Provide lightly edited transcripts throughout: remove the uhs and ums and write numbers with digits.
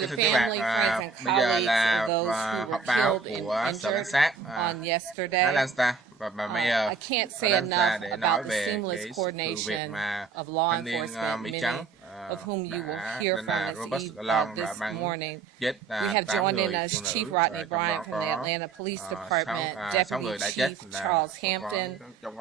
the family, friends, and colleagues of those who were killed and injured on yesterday. I can't say enough about the seamless coordination of law enforcement, many of whom you will hear from this morning. We have joining us Chief Rodney Bryant from the Atlanta Police Department, Deputy Chief Charles Hampton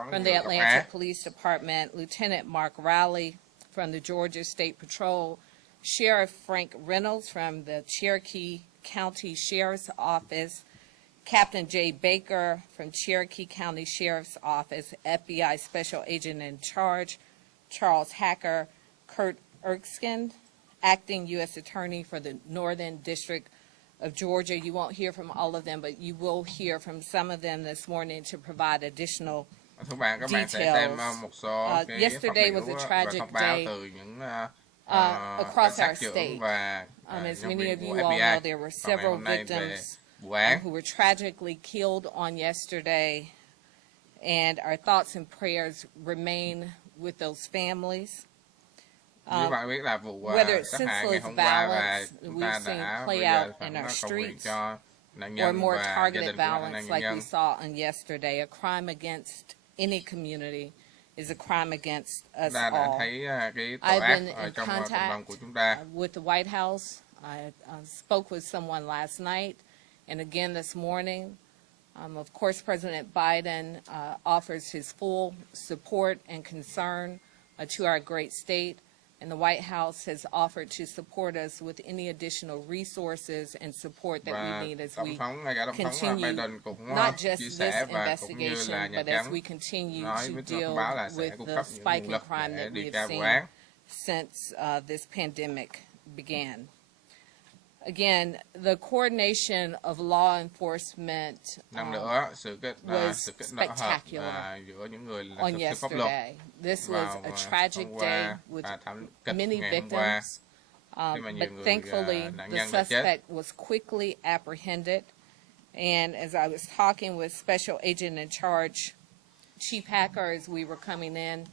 from the Atlanta Police Department, Lieutenant Mark Rowley from the Georgia State Patrol, Sheriff Frank Reynolds from the Cherokee County Sheriff's Office, Captain Jay Baker from Cherokee County Sheriff's Office, FBI Special Agent in Charge, Charles Hacker, Kurt Erskine, Acting U.S. Attorney for the Northern District of Georgia. You won't hear from all of them, but you will hear from some of them this morning to provide additional details. Yesterday was a tragic day across our state. As many of you all know, there were several victims who were tragically killed on yesterday, and our thoughts and prayers remain with those families. Whether it's senseless violence we've seen play out in our streets, or more targeted violence like we saw on yesterday, a crime against any community is a crime against us all. I've been in contact with the White House. I spoke with someone last night and again this morning. Of course, President Biden offers his full support and concern to our great state, and the White House has offered to support us with any additional resources and support that we need as we continue not just this investigation, but as we continue to deal with the spike in crime that we have seen since this pandemic began. Again, the coordination of law enforcement was spectacular on yesterday. This was a tragic day with many victims, but thankfully the suspect was quickly apprehended. And as I was talking with Special Agent in Charge, Chief Hacker, as we were coming in,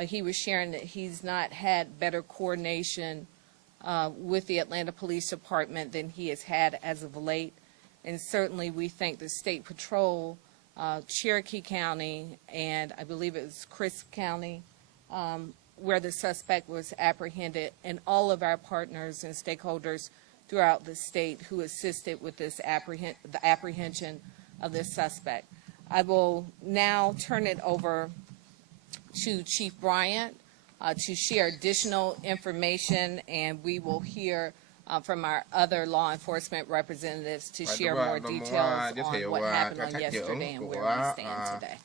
he was sharing that he's not had better coordination with the Atlanta Police Department than he has had as of late. And certainly we thank the State Patrol, Cherokee County, and I believe it was Crisp County, where the suspect was apprehended, and all of our partners and stakeholders throughout the state who assisted with this the apprehension of this suspect. I will now turn it over to Chief Bryant to share additional information, and we will hear from our other law enforcement representatives to share more details on what happened on yesterday and where we stand today.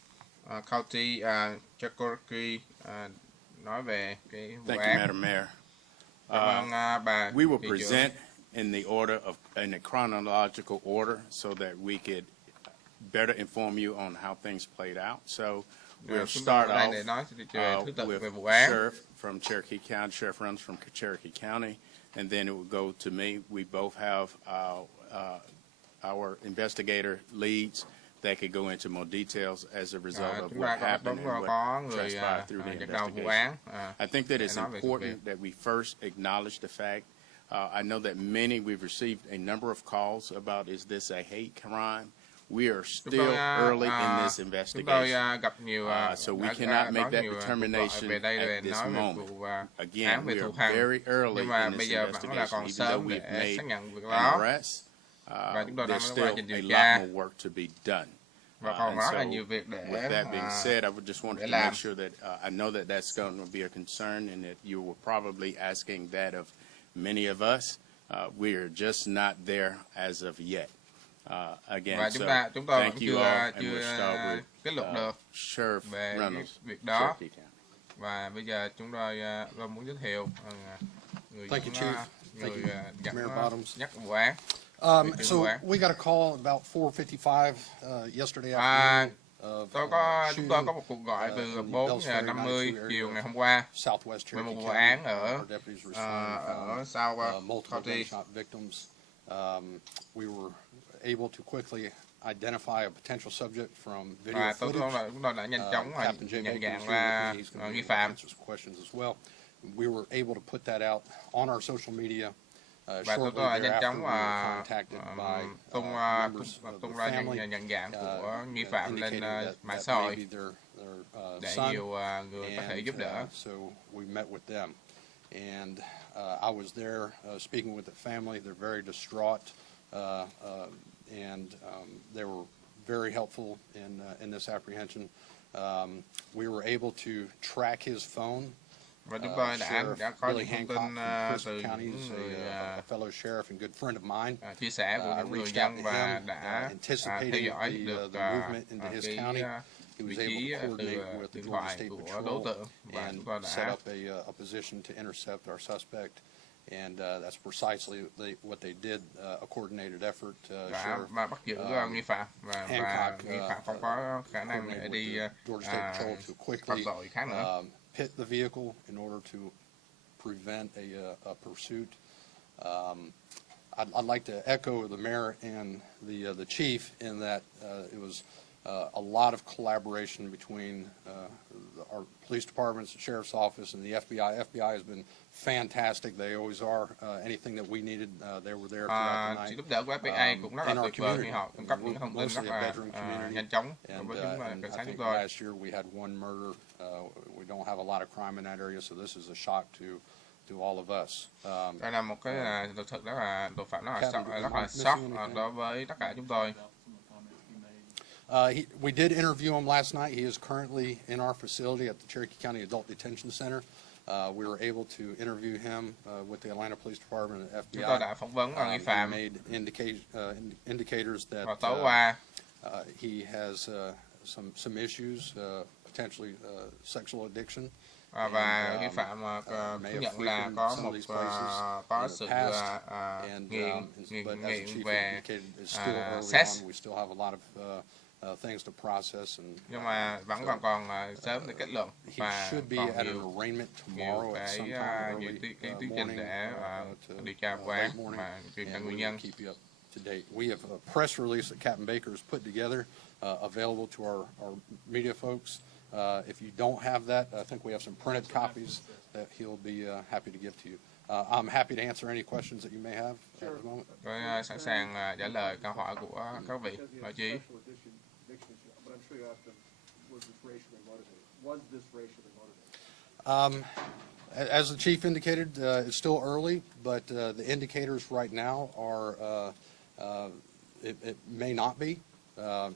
Thank you, Madam Mayor. We will present in the chronological order so that we could better inform you on how things played out. So we'll start off with Sheriff from Cherokee County, Sheriff Reynolds from Cherokee County, and then it will go to me. We both have our investigator leads that could go into more details as a result of what happened and what transpired through the investigation. I think that it's important that we first acknowledge the fact. I know that we've received a number of calls about, is this a hate crime? We are still early in this investigation, so we cannot make that determination at this moment. Again, we are very early in this investigation. Even though we've made an arrest, there's still a lot more work to be done. And so, with that being said, I would just want to make sure that I know that that's going to be a concern, and that you were probably asking that of many of us. We are just not there as of yet. Again, so thank you all, and we'll start with Sheriff Reynolds, Cherokee County. Thank you, Chief. Thank you, Mayor Bottoms. So we got a call about 4:55 yesterday afternoon of shooting Southwest Cherokee County. Our deputies responded from multiple gunshot victims. We were able to quickly identify a potential subject from video footage. Captain Jay Baker is here with me. He's going to answer some questions as well. We were able to put that out on our social media Shortly thereafter, we were contacted by members of the family indicating that maybe their son, and so we met with them. And I was there speaking with the family. They're very distraught, and they were very helpful in this apprehension. We were able to track his phone. Và chúng tôi đã có những thông tin từ những a fellow sheriff and good friend of mine. Chia sẻ của những người dân và đã theo dõi được vị trí từ điện thoại của đối tượng và chúng tôi đã set up a position to intercept our suspect. And that's precisely what they did, a coordinated effort. Đã bắt giữ nghi phạm và nghi phạm không có khả năng để đi phạm tội khác nữa. Hit the vehicle in order to prevent a pursuit. I'd like to echo the mayor and the chief in that it was a lot of collaboration between our police departments, the sheriff's office, and the FBI. FBI has been fantastic. They always are. Anything that we needed, they were there throughout the night. Sự giúp đỡ của FBI cũng rất là tuyệt vời khi họ cung cấp những thông tin rất là nhanh chóng với chúng cảnh sát chúng tôi. Last year we had one murder. We don't have a lot of crime in that area, so this is a shock to all of us. Đây là một cái thực sự rất là tội phạm rất là sốc đối với tất cả chúng tôi. We did interview him last night. He is currently in our facility at the Cherokee County Adult Detention Center. We were able to interview him with the Atlanta Police Department and FBI. Chúng tôi đã phỏng vấn nghi phạm. Made indicators that tối qua he has some issues, potentially sexual addiction. Và nghi phạm thú nhận là có một có sự nghiện về sex. Nhưng mà vẫn còn sớm để kết luận và còn nhiều cái tiến trình để điều tra vụ án mà điều tra nguyên nhân. We have a press release that Captain Baker has put together, available to our media folks. If you don't have that, I think we have some printed copies that he'll be happy to give to you. I'm happy to answer any questions that you may have at the moment. Tôi sẵn sàng trả lời câu hỏi của các vị báo chí. As the chief indicated, it's still early, but the indicators right now are it may not be.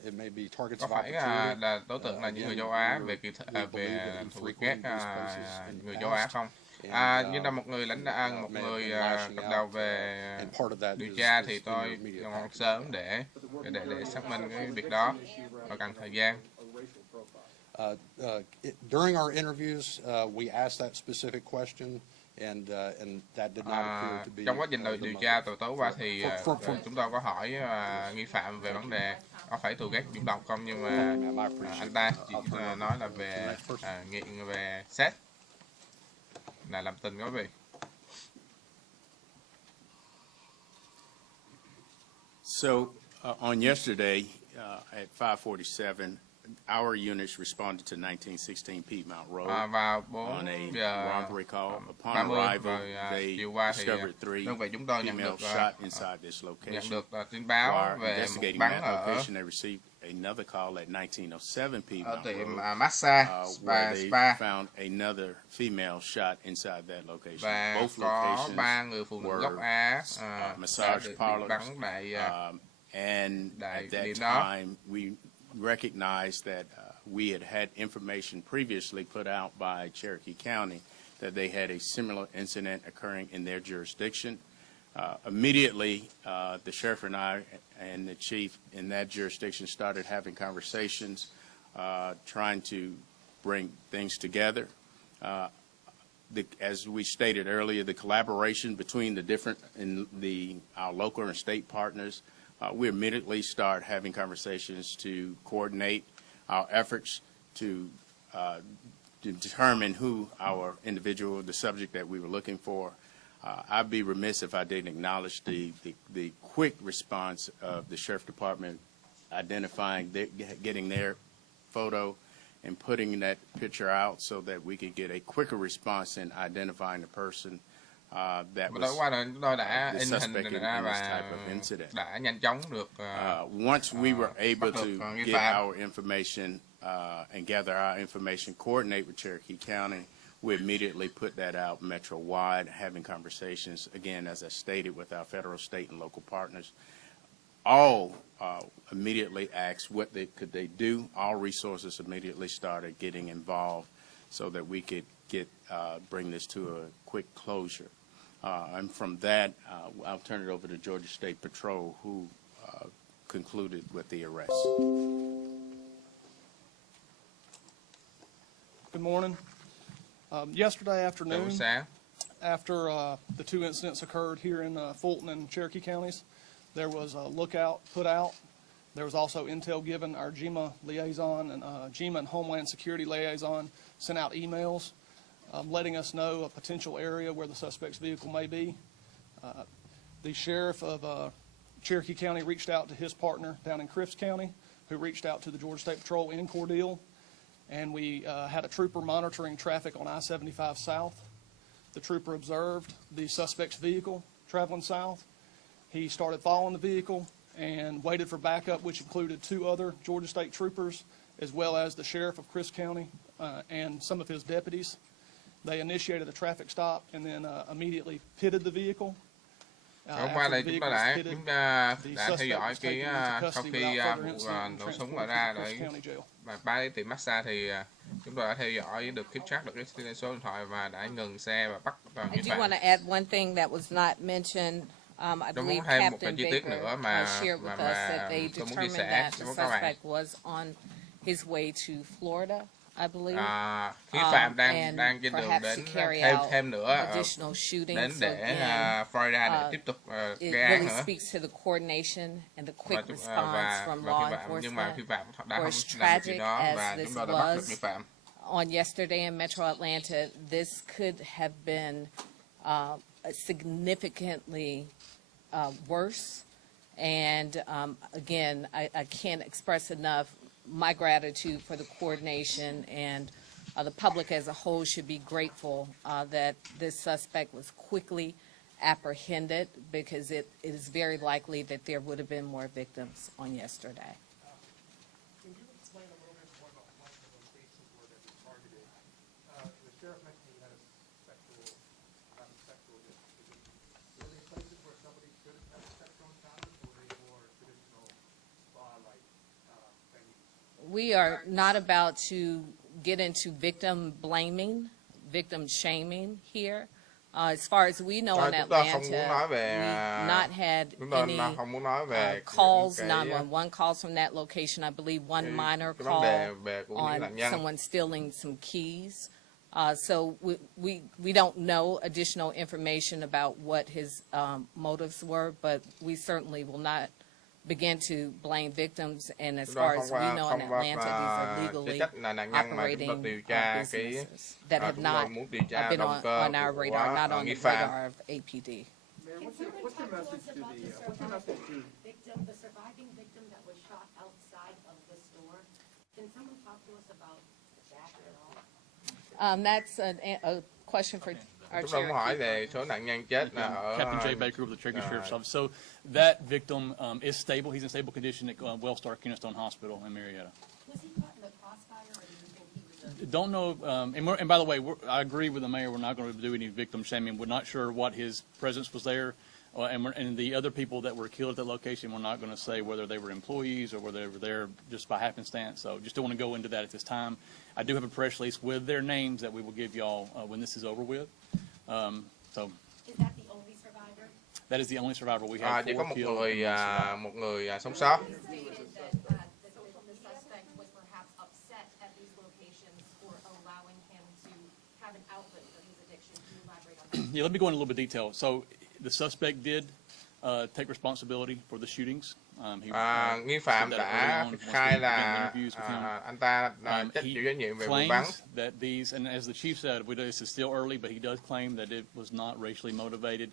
It may be targets of opportunity. Có phải là đối tượng là những người châu Á về thù ghét người châu Á không? Như là một người một người cầm đầu về điều tra thì tôi còn sớm để xác minh cái việc đó và cần thời gian. During our interviews, we asked that specific question, and that did not appear to be. Trong quá trình điều tra tối qua thì chúng tôi có hỏi nghi phạm về vấn đề có phải thù ghét chủng tộc không, nhưng mà anh ta chỉ nói là về nghiện về sex, là làm tình quý vị. So on yesterday at 5:47. Our units responded to 1916 Piedmont Road on a robbery call. Upon arrival, they discovered 3 female shot inside this location. While investigating that location, they received another call at 1907 Piedmont Road, where they found another female shot inside that location. Both locations were massage parlors, and at that time, we recognized that we had information previously put out by Cherokee County that they had a similar incident occurring in their jurisdiction. Immediately, the sheriff and I and the chief in that jurisdiction started having conversations, trying to bring things together. As we stated earlier, the collaboration between the different our local and state partners. We immediately start having conversations to coordinate our efforts to determine who the subject that we were looking for. I'd be remiss if I didn't acknowledge the quick response of the sheriff department identifying, getting their photo and putting that picture out so that we could get a quicker response in identifying the person that Đó was qua rồi chúng tôi đã the in hình suspect in ra this và type of incident. đã nhanh chóng được Once we were able bắt được to nghi get phạm. our information and gather our information, coordinate with Cherokee County, we immediately put that out metro-wide, having conversations, again, as I stated, with our federal, state, and local partners. All immediately asked what could they do. All resources immediately started getting involved so that we could bring this to a quick closure. And from that, I'll turn it over to Georgia State Patrol, who concluded with the arrest. Good morning. Yesterday Buổi afternoon, sáng. after the two incidents occurred here in Fulton and Cherokee counties, there was a lookout put out. There was also intel given. Our GEMA liaison and GEMA and Homeland Security liaison sent out emails letting us know a potential area where the suspect's vehicle may be. The sheriff of Cherokee County reached out to his partner down in Crifts County, who reached out to the Georgia State Patrol in Cordele, and we had a trooper monitoring traffic on I-75 South. The trooper observed the suspect's vehicle traveling south. He started following the vehicle and waited for backup, which included 2 other Georgia State troopers, as well as the sheriff of Crifts County and some of his deputies. They initiated a traffic stop and then immediately pitted the vehicle. Hôm qua đây chúng ta đã theo dõi sau khi vụ nổ súng ở ra đấy và ba đi tìm massage thì chúng tôi đã theo dõi được keep track được cái số điện thoại và đã ngừng xe và bắt I do want to add one thing that was not mentioned. I believe Captain Baker shared with us that they determined that the suspect was on his way to Florida, I believe. Nghi phạm đang trên đường đến thêm nữa đến để Florida để tiếp tục It gây án really nữa. speaks to the coordination and the quick response from law Nhưng mà nghi enforcement. phạm đã Or không as làm được tragic gì đó as và this chúng tôi đã bắt được nghi was phạm. on yesterday in Metro Atlanta, this could have been significantly worse. And again, I can't express enough my gratitude for the coordination, and the public as a whole should be grateful that this suspect was quickly apprehended, because it is very likely that there would have been more victims on yesterday. Can you explain a little bit more about what the locations were that were targeted? The sheriff mentioned he had a sexual disposition. Were they places where somebody could have had a sexual encounter, or were they more traditional bar-like venues? We are not about to get into victim blaming, victim shaming here. As far as we know in Atlanta, we've not had any calls, 911 calls from that location. I believe one minor call on someone stealing some keys. So we don't know additional information about what his motives were, but we certainly will not begin to blame victims. And as far as we know in Atlanta, these are legally operating businesses that have not been on our radar, not on the radar of APD. Mayor, what's your message to the victim, the surviving victim that was shot outside of the store? Can someone talk to us about that at all? That's a question for our Chúng tôi muốn hỏi chair. về số nạn nhân chết là ở Captain Jay Baker of the Cherokee Sheriff's Office. So that victim is stable. He's in stable condition at Wellstar Kennestone Hospital in Marietta. Was he caught in the crossfire, or do you think he was a... Don't know. And by the way, I agree with the mayor. We're not going to do any victim shaming. We're not sure what his presence was there. And the other people that were killed at that location, we're not going to say whether they were employees or whether they were there just by happenstance. So just don't want to go into that at this time. I do have a press release with their names that we will give y'all when this is over with. So Is that the only survivor? that is the only survivor we have. chỉ có 4 một killed người and 1 survivor. sống sót. He stated that the suspect was perhaps upset at these locations for allowing him to have an outlet for his addiction. Can you elaborate on that? Yeah, let me go into a little bit of detail. So the suspect did take responsibility for the shootings. Nghi phạm đã khai là anh ta trách chịu trách nhiệm về vụ bắn. Claims that these, and as the chief said, this is still early, but he does claim that it was not racially motivated.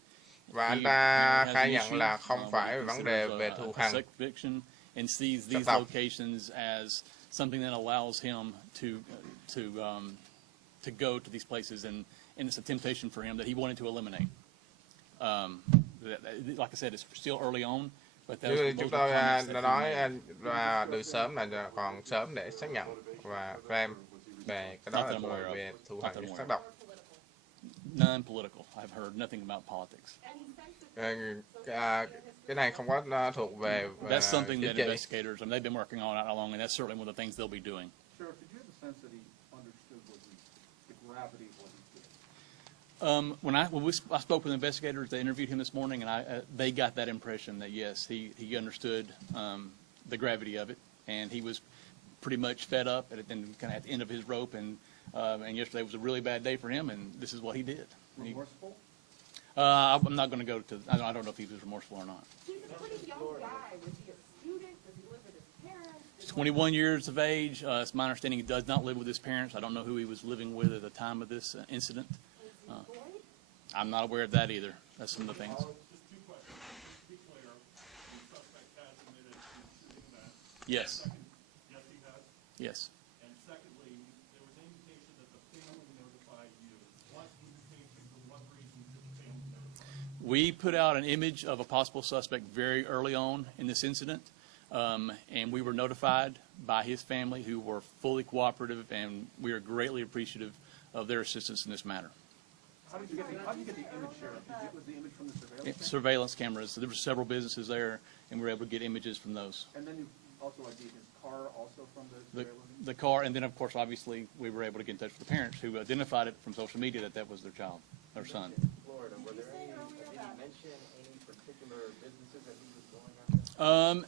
Và anh ta khai nhận là không phải vấn đề về thù hằn. And sees these locations as something that allows him to go to these places, and it's a temptation for him that he wanted to eliminate. Like I said, it's still early on. But Chúng tôi đã nói và từ sớm là còn sớm để xác nhận và claim về cái đó là tội về thu hành chất tác động. Non-political. I've heard nothing about politics. Cái này không có thuộc về That's something that investigators, and they've been working on it all along, and that's certainly one of the things they'll be doing. Sheriff, did you have a sense that he understood the gravity of what he did? I spoke with investigators, they interviewed him this morning, and they got that impression that yes, he understood the gravity of it, and he was pretty much fed up and kind of at the end of his rope, and yesterday was a really bad day for him, and this is what he did. Remorseful? I'm not going to go to. I don't know if he was remorseful or not. He's a pretty young guy. Was he a student? Does he live with his parents? He's 21 years of age. It's my understanding he does not live with his parents. I don't know who he was living with at the time of this incident. I'm not aware of that either. That's some of the things. Just two questions. Just to be clear, the suspect has admitted to shooting that. Yes. Second, yes, he has. Yes. And secondly, there was an indication that the family notified you. What indication for what reason did the family notify you? We put out an image of a possible suspect very early on in this incident, and we were notified by his family, who were fully cooperative, and we are greatly appreciative of their assistance in this matter. How did you get the image, Sheriff? Was the image from the surveillance? Surveillance cameras. So there were several businesses there, and we were able to get images from those. And then you also ID'd his car also from the surveillance? The car, and then of course, obviously, we were able to get in touch with the parents who identified it from social media that was their child, their son. Florida, did he mention any particular businesses that he was going after?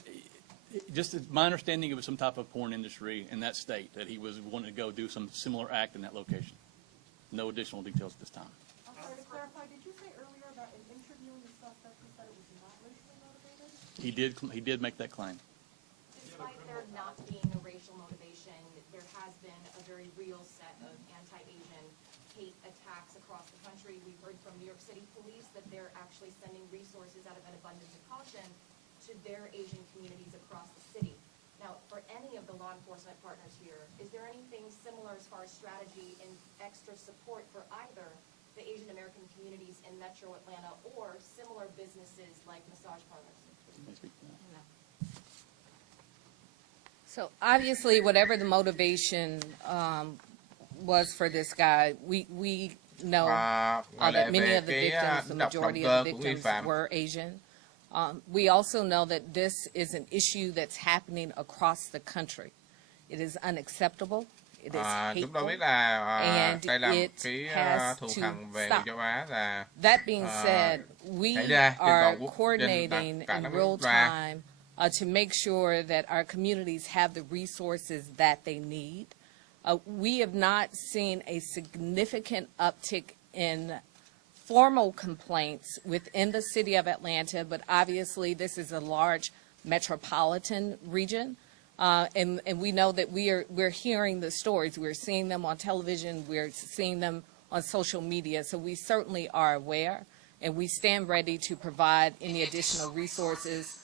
Just my understanding, it was some type of porn industry in that state that he was wanting to go do some similar act in that location. No additional details at this time. I'm sorry to clarify, did you say earlier that in interviewing the suspect, he said it was not racially motivated? He did make that claim. Despite there not being a racial motivation, there has been a very real set of anti-Asian hate attacks across the country. We've heard from New York City police that they're actually sending resources out of an abundance of caution to their Asian communities across the city. Now, for any of the law enforcement partners here, is there anything similar as far as strategy and extra support for either the Asian American communities in Metro Atlanta or similar businesses like massage parlors? So obviously, whatever the motivation was for this guy, we know that many of the victims, the majority of the victims were Asian. We also know that this is an issue that's happening across the country. It is unacceptable. It is hateful, and it has to stop. That being said, we are coordinating in real time to make sure that our communities have the resources that they need. We have not seen a significant uptick in formal complaints within the city of Atlanta, but obviously this is a large metropolitan region, and we know that we're hearing the stories. We're seeing them on television. We're seeing them on social media. So we certainly are aware, and we stand ready to provide any additional resources.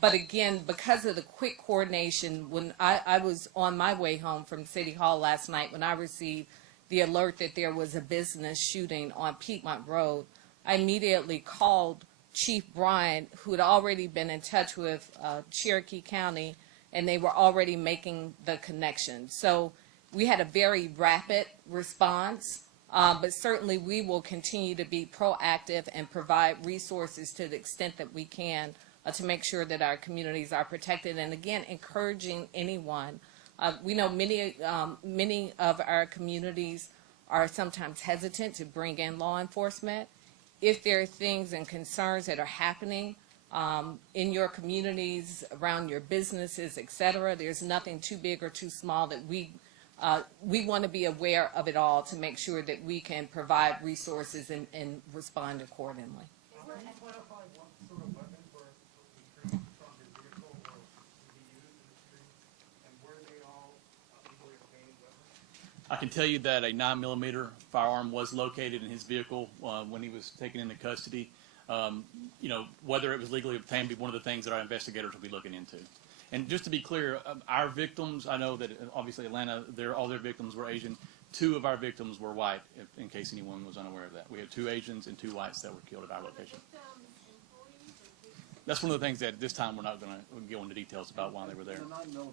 But again, because of the quick coordination, when I was on my way home from City Hall last night, when I received the alert that there was a business shooting on Piedmont Road, I immediately called Chief Bryant, who had already been in touch with Cherokee County, and they were already making the connection. So we had a very rapid response, but certainly we will continue to be proactive and provide resources to the extent that we can to make sure that our communities are protected. And again, encouraging anyone. We know many of our communities are sometimes hesitant to bring in law enforcement. If there are things and concerns that are happening in your communities, around your businesses, et cetera, there's nothing too big or too small that we want to be aware of it all to make sure that we can provide resources and respond accordingly. Can you clarify what sort of weapons were retrieved from his vehicle or to be used in the shooting, and were they all legally obtained weapons? I can tell you that a 9mm firearm was located in his vehicle when he was taken into custody. Whether it was legally obtained will be one of the things that our investigators will be looking into. And just to be clear, our victims, I know that obviously Atlanta, all their victims were Asian. 2 of our victims were white, in case anyone was unaware of that. We had 2 Asians and 2 whites that were killed at our location. That's one of the things that this time we're not going to go into details about why they were there. The 9mm,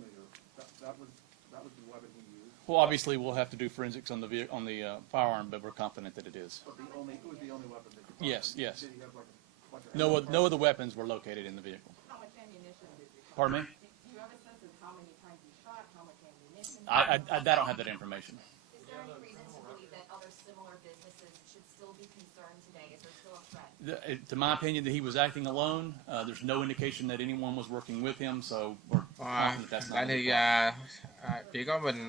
that was the weapon he used. Well, obviously, we'll have to do forensics on the firearm, but we're confident that it is. But it was the only weapon that could. Yes, yes. Did he have like a No other weapons were located in the vehicle. How much ammunition did you find? Pardon me? Do you have a sense of how many times he shot, how much ammunition? I don't have that information. Is there any reason to believe that other similar businesses should still be concerned today? Is there still a threat? To my opinion, that he was acting alone. There's no indication that anyone was working with him, so we're confident that's not. Tại thì chỉ có mình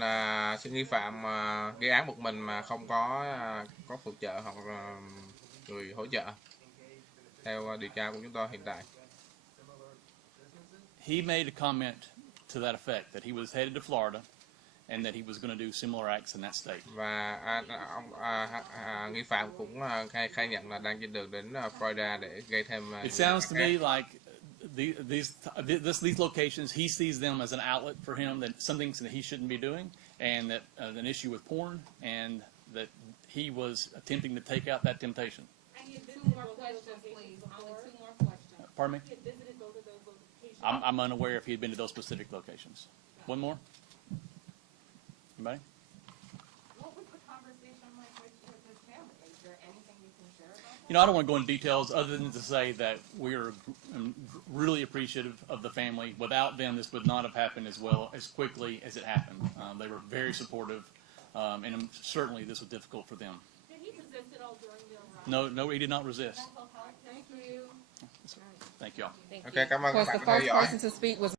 nghi phạm gây án một mình mà không có phụ trợ hoặc người hỗ trợ. Theo điều tra của chúng tôi hiện tại. He made a comment to that effect that he was headed to Florida and that he was going to do similar acts in that state. Và nghi phạm cũng khai nhận là đang trên đường đến Florida để gây thêm. It sounds to me like these locations, he sees them as an outlet for him, that something that he shouldn't be doing, and that an issue with porn, and that he was attempting to take out that temptation. Pardon me? I'm unaware if he had been to those specific locations. One more? Anybody? What was the conversation like with his family? Is there anything you can share about that? You know, I don't want to go into details other than to say that we are really appreciative of the family. Without them, this would not have happened as quickly as it happened. They were very supportive, and certainly this was difficult for them. Did he resist at all during the ride? No, he did not resist. Mental health? Thank you. Thank you all. Thank Okay, you. cảm ơn Of các course, bạn the đã theo first dõi. person to speak was